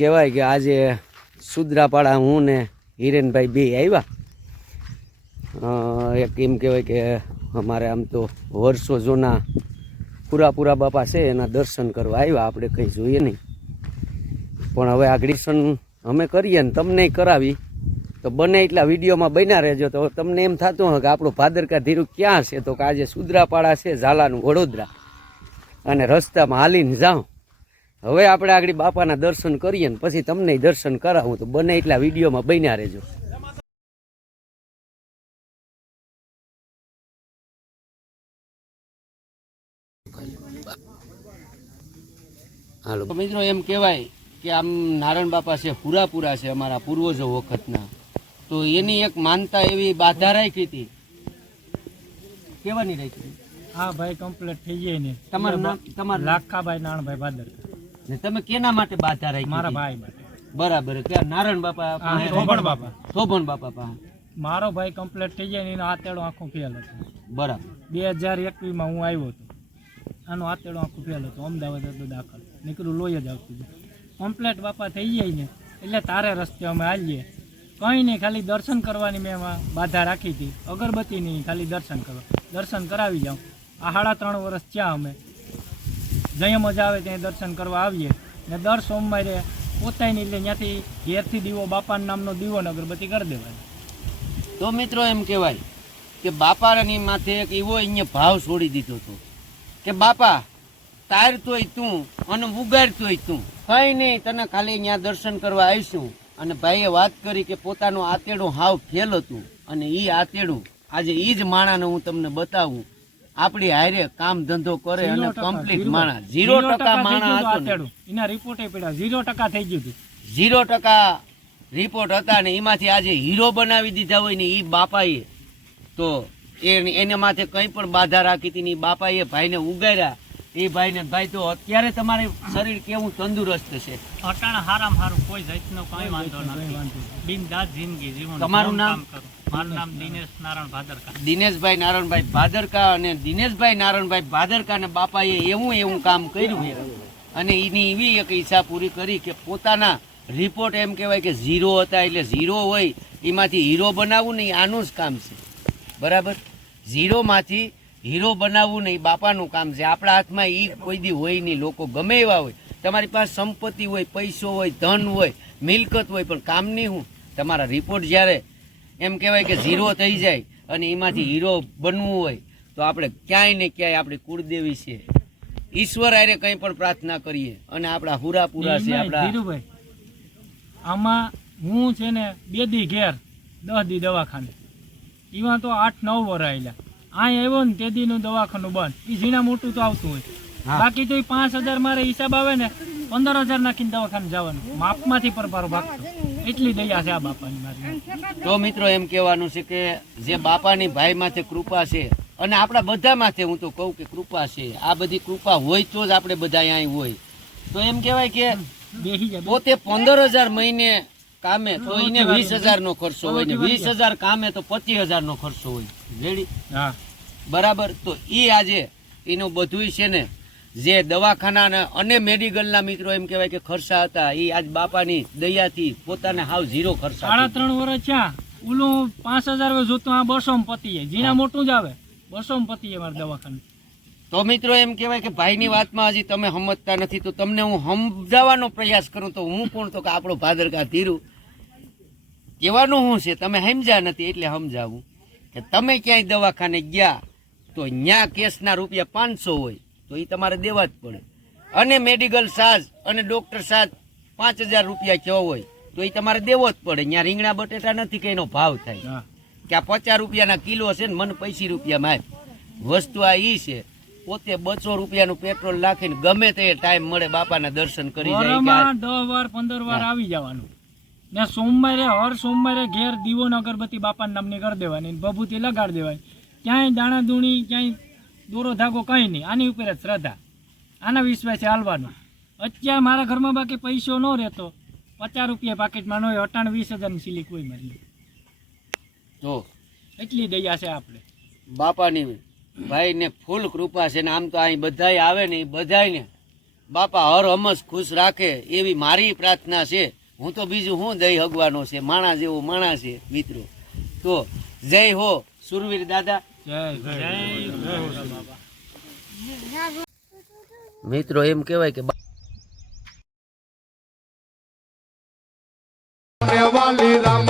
કહેવાય કે આજે સુદ્રાપાડા હું ને હિરેનભાઈ બે આવ્યા. એક એમ કહેવાય કે અમારે આમ તો વર્ષો જૂના પૂરા પૂરા બાપા છે, એના દર્શન કરવા આવ્યા. આપણે કંઈ જોઈએ નહીં. પણ હવે આ દર્શન અમે કરીએ ને તમને કરાવી. તો બને એટલા વિડીયોમાં બન્યા રહેજો. તો તમને એમ થતું હોય કે આપણું ભાદરકા ધીરું ક્યાં છે? તો કે આજે સુદ્રાપાડા છે ઝાલાનું વડોદરા. અને રસ્તામાં હાલીને જાઉં. હવે આપણે આગળ બાપાના દર્શન કરીએ ને પછી તમને દર્શન કરાવું. તો બને એટલા વિડીયોમાં બન્યા રહેજો. હાલો. તો મિત્રો એમ કહેવાય કે આમ નારાયણ બાપા છે પૂરાપુરા છે અમારા પૂર્વજો વખતના. તો એની એક માનતા એવી બાધા રાખી હતી. કેવાની રાખી હા ભાઈ કમ્પ્લીટ થઈ જાય ને. તમારું નામ તમારું લાખાભાઈ નાણભાઈ ભાદર ને તમે કેના માટે બાધા રાખી મારા ભાઈ માટે. બરાબર કે નારાયણ બાપા? શોભણ બાપા. શોભણ બાપા પાસે. મારો ભાઈ કમ્પ્લીટ થઈ જાય ને એનો આતેડો આખો ફેલ હતો. બરાબર. બે હજાર એકવીસમાં હું આવ્યો હતો. આનો આતેડો આખો ફેલ હતો. અમદાવાદ હતો દાખલ. નીકળું લોહી જ આવતું કમ્પ્લેટ બાપા થઈ જાય ને એટલે તારે રસ્તે અમે આવીએ કંઈ નહીં ખાલી દર્શન કરવાની મેં બાધા રાખી હતી. અગરબત્તીની ખાલી દર્શન કરવા. દર્શન કરાવી જાઉં. આ સાડા ત્રણ વર્ષ થયા અમે. જ્યાં મજા આવે ત્યાં દર્શન કરવા આવીએ. ને દર સોમવારે પોતાની એટલે ત્યાંથી ઘેરથી દીવો બાપાના નામનો દીવો અગરબત્તી કરી દેવાય તો મિત્રો એમ કહેવાય કે બાપાની માથે એક એવો અહીંયા ભાવ છોડી દીધો હતો કે બાપા તાર તોય તું અને ઉગાડ તોય તું. કઈ નહીં, તને ખાલી અહીંયા દર્શન કરવા આવીશું. અને ભાઈએ વાત કરી કે પોતાનું આતેડું હાવ ફેલ હતું. અને એ આતેડું, આજે એ જ માણાને હું તમને બતાવું. આપણી હારે કામ ધંધો કરે અને કમ્પ્લીટ માણસ. ઝીરો ટકા થઈ માણા ગયું હતું હતો ને. આતેડું. એના રિપોર્ટે પડ્યા. ઝીરો ટકા થઈ ગયું હતું. ઝીરો ટકા રિપોર્ટ હતા ને એમાંથી આજે હીરો બનાવી દીધા હોય ને એ બાપાએ. તો એને માથે કંઈ પણ બાધા રાખી હતી ને એ બાપાએ ભાઈને ઉગાર્યા. એ ભાઈને ભાઈ તો અત્યારે તમારે શરીર કેવું તંદુરસ્ત છે? અટાણા હારામ હારું કોઈ જાતનો કઈ વાંધો નથી. બિનદાસ જિંદગી જીવન તમારું નામ? મારું દિનેશભાઈ નારાયણભાઈ ભાદરકા અને દિનેશભાઈ નારાયણભાઈ ભાદરકા ને બાપાએ એવું એવું કામ કર્યું છે. અને એની એવી એક ઈચ્છા પૂરી કરી કે પોતાના રિપોર્ટ એમ કહેવાય કે ઝીરો હતા એટલે ઝીરો હોય, એમાંથી હીરો બનાવવું નહીં, આનું જ કામ છે. બરાબર? ઝીરોમાંથી હીરો બનાવવું નહીં, બાપાનું કામ છે. આપણા હાથમાં એ કોઈ દી હોય નહીં, લોકો ગમે એવા હોય. તમારી પાસે સંપત્તિ હોય, પૈસો હોય, ધન હોય, મિલકત હોય, પણ કામ નહીં હું તમારા રિપોર્ટ જ્યારે એમ કહેવાય કે ઝીરો થઈ જાય અને એમાંથી હીરો બનવું હોય તો આપણે ક્યાંય ને ક્યાંય આપણી કુળદેવી છે. ઈશ્વર આરે કંઈ પણ પ્રાર્થના કરીએ અને આપણા હુરા પૂરા છે આપણા આમાં હું છે ને બે દી ઘેર દસ દી દવાખાને. એમાં તો આઠ નવ વર આવેલા અહીં આવ્યો ને તે દીનું દવાખાનું બંધ. એ ઝીણા મોટું તો આવતું હોય. બાકી તો એ પાંચ હજાર મારે હિસાબ આવે ને પંદર હજાર નાખીને દવાખાને જવાનું. માપમાંથી ભાગતો. એટલી દયા છે આ બાપાની મારી. તો મિત્રો એમ કહેવાનું છે કે જે બાપાની ભાઈ માથે કૃપા છે અને આપણા બધા માથે હું તો કહું કે કૃપા છે. આ બધી કૃપા હોય તો જ આપણે બધા અહીં હોય. તો એમ કહેવાય કે પોતે પંદર હજાર મહિને કામે તો એને વીસ હજાર નો ખર્ચો હોય ને વીસ હજાર કામે તો પચીસ હજાર નો ખર્ચો હોય. રેડી હા. બરાબર? તો એ આજે એનું બધુંય છે ને જે દવાખાના અને મેડિકલના મિત્રો એમ કહેવાય કે ખર્ચા હતા એ આજ બાપાની દયાથી પોતાને હાવ ઝીરો ખર્ચા સાડા ત્રણ વર્ષ થયા. ઓલું પાંચ હજાર જોતું આ બસો માં જીના મોટું જ આવે. બસો માં મારા જાય તો મિત્રો એમ કહેવાય કે ભાઈની વાતમાં હજી તમે સમજતા નથી તો તમને હું સમજાવવાનો પ્રયાસ કરું તો હું કોણ? તો કે આપણો ભાદરકા ધીરું. કહેવાનું શું છે? તમે સમજ્યા નથી એટલે સમજાવું કે તમે ક્યાંય દવાખાને ગયા તો ન્યા કેસના રૂપિયા પાંચસો હોય. તો એ તમારે દેવા જ પડે. અને મેડિકલ ચાર્જ અને ડોક્ટર ચાર્જ પાંચ હજાર રૂપિયા કયો હોય તો એ તમારે દેવો જ પડે. ત્યાં રીંગણા બટેટા નથી કે એનો ભાવ થાય. કે આ પચાસ રૂપિયાના કિલો છે ને મને પૈસી રૂપિયા માં વસ્તુ આ ઈ છે પોતે બસો રૂપિયાનું પેટ્રોલ નાખીને ગમે તે ટાઈમ મળે બાપાના દર્શન કરી જાય દસ વાર પંદર વાર આવી જવાનું. ને સોમવારે હર સોમવારે ઘેર દીવો અગરબત્તી બાપાના નામની કરી દેવાની ભભૂતિ લગાડી દેવાની. ક્યાંય દાણા દૂણી ક્યાંય દોરો ધાગો કંઈ નહીં. આની ઉપર જ શ્રદ્ધા. આના વિશ્વાસે હાલવાનો. અત્યારે મારા ઘરમાં બાકી પૈસો ન રહેતો. પચાસ રૂપિયા પાકેટમાં ન હોય અટાણ વીસ હજારની સીલી કોઈ મળી જો. એટલી દયા છે આપણે. બાપાની ભાઈને ફૂલ કૃપા છે ને આમ તો અહીં બધાય આવે ને એ બધાયને. બાપા હર હમસ ખુશ રાખે એવી મારી પ્રાર્થના છે. હું તો બીજું હું દઈ હગવાનો છે? માણા જેવો માણા છે મિત્રો. તો જય હો સુરવીર દાદા. મિત્રો એમ કહેવાય કે વાલી રામ